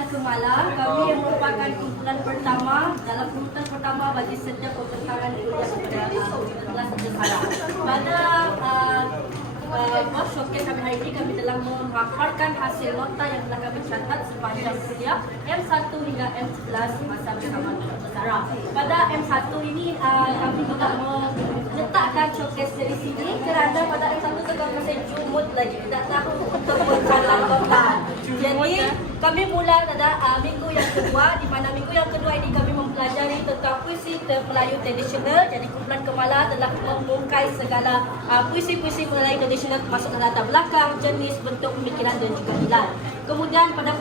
kumpulan Kemala. Kami yang merupakan kumpulan pertama dalam urutan pertama bagi setiap pembentangan kuliah kepada kelas sejarah. Pada showcase kami hari ini, kami telah memaparkan hasil nota yang telah kami catat sepanjang kuliah M1 hingga M11 masa bersama Sarah. Pada M1 ini kami juga meletakkan showcase dari sini kerana pada M1 tu kami masih jumut lagi, tidak tahu untuk berjalan total. Jadi kami mula pada minggu yang kedua, di mana minggu yang kedua ini kami mempelajari tentang puisi Melayu tradisional. Jadi kumpulan Kemala telah membungkai segala puisi-puisi Melayu tradisional termasuk latar belakang, jenis, bentuk pemikiran dan juga nilai. Kemudian pada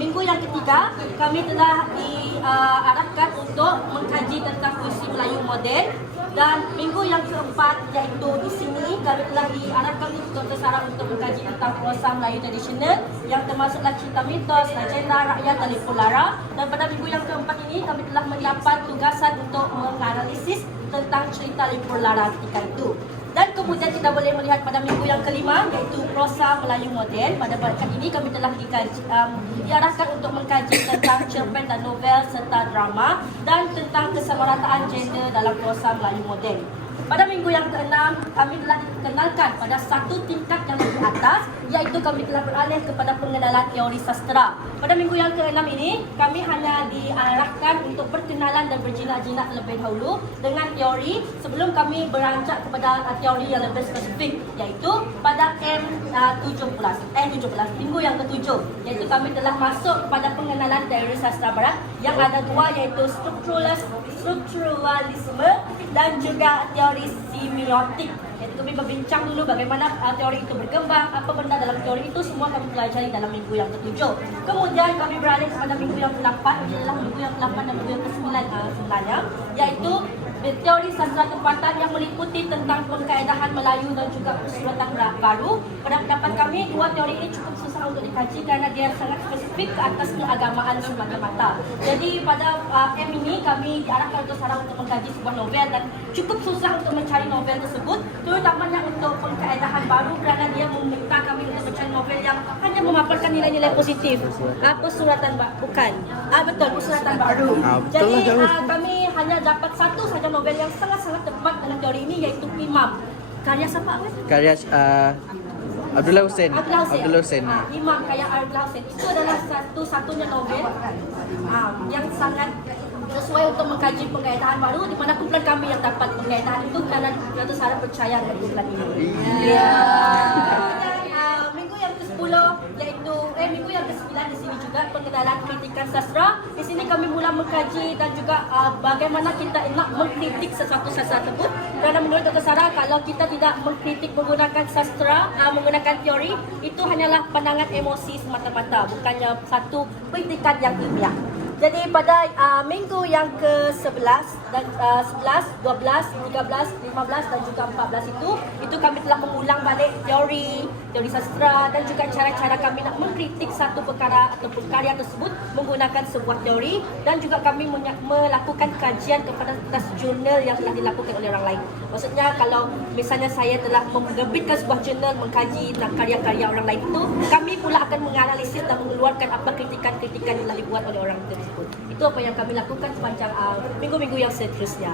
minggu yang ketiga kami telah diarahkan untuk mengkaji tentang puisi Melayu moden. Dan minggu yang keempat iaitu di sini kami telah diarahkan untuk bersarang untuk mengkaji tentang prosa Melayu tradisional yang termasuklah cerita mitos, legenda, rakyat dan lipulara. Dan pada minggu yang keempat ini kami telah mendapat tugasan untuk menganalisis tentang cerita lipulara ketika itu. Dan kemudian kita boleh melihat pada minggu yang kelima iaitu prosa Melayu moden. Pada bahagian ini kami telah diarahkan untuk mengkaji tentang cerpen dan novel serta drama dan tentang kesamarataan gender dalam prosa Melayu moden. Pada minggu yang keenam kami telah dikenalkan pada satu tingkat yang lebih atas iaitu kami telah beralih kepada pengenalan teori sastra. Pada minggu yang keenam ini kami hanya diarahkan untuk perkenalan dan berjinak-jinak terlebih dahulu dengan teori sebelum kami beranjak kepada teori yang lebih spesifik iaitu pada M17 minggu yang ketujuh iaitu kami telah masuk kepada pengenalan teori sastra barat yang ada dua iaitu strukturalisme dan juga teori semiotik. Jadi kami berbincang dulu bagaimana teori itu berkembang, apa benda dalam teori itu semua kami pelajari dalam minggu yang ketujuh. Kemudian kami beralih kepada minggu yang ke-8, adalah minggu yang ke-8 dan minggu yang ke-9 sebenarnya, iaitu teori sastra tempatan yang meliputi tentang pengkaedahan Melayu dan juga persuratan baru. Pada pendapat kami, dua teori ini cukup susah untuk dikaji kerana dia sangat spesifik ke atas keagamaan semata-mata. Jadi pada M ini kami diarahkan untuk sarang untuk mengkaji sebuah novel dan cukup susah untuk mencari novel tersebut, terutamanya untuk pengkaedahan baru kerana dia meminta kami untuk mencari novel yang hanya memaparkan nilai-nilai positif. Persuratan bukan. Betul, persuratan baru. Jadi kami hanya dapat satu saja novel yang sangat-sangat tepat dalam teori ini iaitu Imam. Karya siapa? Karya Abdullah Hussein. Imam karya Abdullah Hussein. Itu adalah satu-satunya novel yang sangat sesuai untuk mengkaji pengkaedahan baru di mana kumpulan kami yang dapat pengkaedahan itu kerana Dato' Sarah percaya dengan kumpulan ini. Minggu yang ke-10 iaitu minggu yang ke-9 di sini juga pengenalan kritikan sastra. Di sini kami mula mengkaji dan juga bagaimana kita nak mengkritik sesuatu sastra tersebut. Kerana menurut Dato' Sarah, kalau kita tidak mengkritik menggunakan sastra, menggunakan teori, itu hanyalah pandangan emosi semata-mata, bukannya satu kritikan yang ilmiah. Jadi pada minggu yang ke-11 dan 11, 12, 13, 15 dan juga 14 itu kami telah mengulang balik teori sastra dan juga cara-cara kami nak mengkritik satu perkara ataupun karya tersebut menggunakan sebuah teori, dan juga kami melakukan kajian kepada atas jurnal yang telah dilakukan oleh orang lain. Maksudnya kalau misalnya saya telah menerbitkan sebuah jurnal mengkaji tentang karya-karya orang lain itu, kami pula akan menganalisis dan mengeluarkan apa kritikan-kritikan yang telah dibuat oleh orang tersebut. Itu apa yang kami lakukan sepanjang minggu-minggu yang seterusnya.